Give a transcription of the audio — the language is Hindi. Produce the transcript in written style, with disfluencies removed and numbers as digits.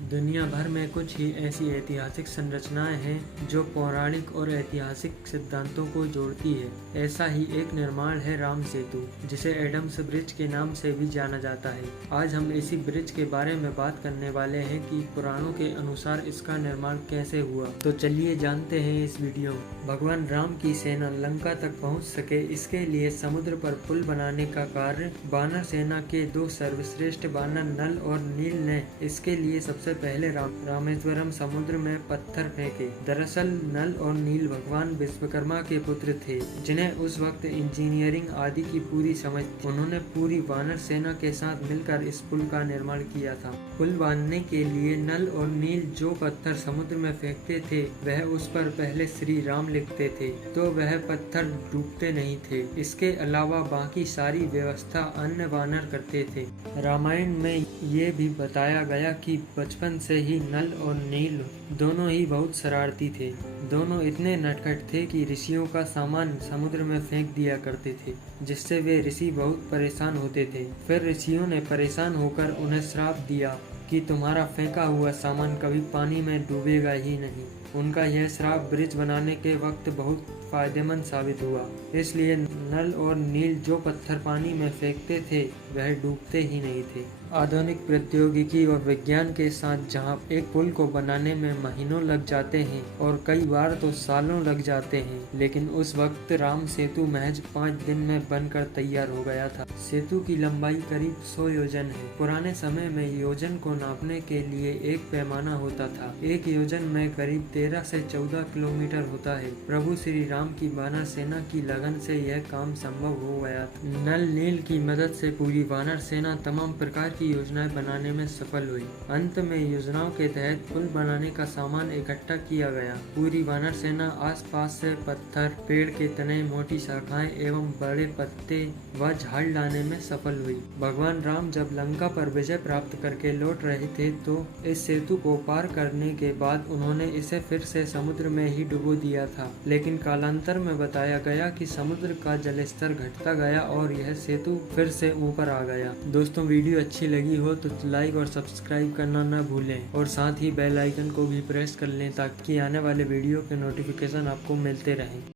दुनिया भर में कुछ ही ऐसी ऐतिहासिक संरचनाएं हैं जो पौराणिक और ऐतिहासिक सिद्धांतों को जोड़ती है। ऐसा ही एक निर्माण है राम सेतु, जिसे एडम्स ब्रिज के नाम से भी जाना जाता है। आज हम इसी ब्रिज के बारे में बात करने वाले हैं कि पुराणों के अनुसार इसका निर्माण कैसे हुआ। तो चलिए जानते हैं इस वीडियो में। भगवान राम की सेना लंका तक पहुंच सके, इसके लिए समुद्र पर पुल बनाने का कार्य वानर सेना के दो सर्वश्रेष्ठ वानर नल और नील ने इसके लिए सबसे पहले रामेश्वरम समुद्र में पत्थर फेंके। दरअसल नल और नील भगवान विश्वकर्मा के पुत्र थे, जिन्हें उस वक्त इंजीनियरिंग आदि की पूरी समझ थी। उन्होंने पूरी वानर सेना के साथ मिलकर इस पुल का निर्माण किया था। पुल बांधने के लिए नल और नील जो पत्थर समुद्र में फेंकते थे, वह उस पर पहले श्री राम लिखते थे, तो वह पत्थर डूबते नहीं थे। इसके अलावा बाकी सारी व्यवस्था अन्य वानर करते थे। रामायण में ये भी बताया गया कि बचपन से ही नल और नील दोनों ही बहुत शरारती थे। दोनों इतने नटखट थे कि ऋषियों का सामान समुद्र में फेंक दिया करते थे, जिससे वे ऋषि बहुत परेशान होते थे। फिर ऋषियों ने परेशान होकर उन्हें श्राप दिया कि तुम्हारा फेंका हुआ सामान कभी पानी में डूबेगा ही नहीं। उनका यह श्राप ब्रिज बनाने के वक्त बहुत फायदेमंद साबित हुआ। इसलिए नल और नील जो पत्थर पानी में फेंकते थे, वह डूबते ही नहीं थे। आधुनिक प्रौद्योगिकी और विज्ञान के साथ जहां एक पुल को बनाने में महीनों लग जाते हैं और कई बार तो सालों लग जाते हैं, लेकिन उस वक्त राम सेतु महज 5 दिन में बनकर तैयार हो गया था। सेतु की लंबाई करीब 100 योजन है। पुराने समय में योजन को नापने के लिए एक पैमाना होता था। एक योजन में करीब 13 से 14 किलोमीटर होता है। प्रभु श्री राम की वानर सेना की लगन से यह काम संभव हो गया था। नल नील की मदद से पूरी वानर सेना तमाम प्रकार की योजनाएं बनाने में सफल हुई। अंत में योजनाओं के तहत पुल बनाने का सामान इकट्ठा किया गया। पूरी वानर सेना आसपास से पत्थर, पेड़ के तने, मोटी शाखाएं एवं बड़े पत्ते व झाड़ लाने में सफल हुई। भगवान राम जब लंका पर विजय प्राप्त करके लौट रहे थे, तो इस सेतु को पार करने के बाद उन्होंने इसे फिर से समुद्र में ही डुबो दिया था। लेकिन कालांतर में बताया गया कि समुद्र का जलस्तर घटता गया और यह सेतु फिर से ऊपर आ गया। दोस्तों, वीडियो अच्छी लगी हो तो लाइक और सब्सक्राइब करना न भूलें और साथ ही बेल आइकन को भी प्रेस कर लें, ताकि आने वाले वीडियो के नोटिफिकेशन आपको मिलते रहें।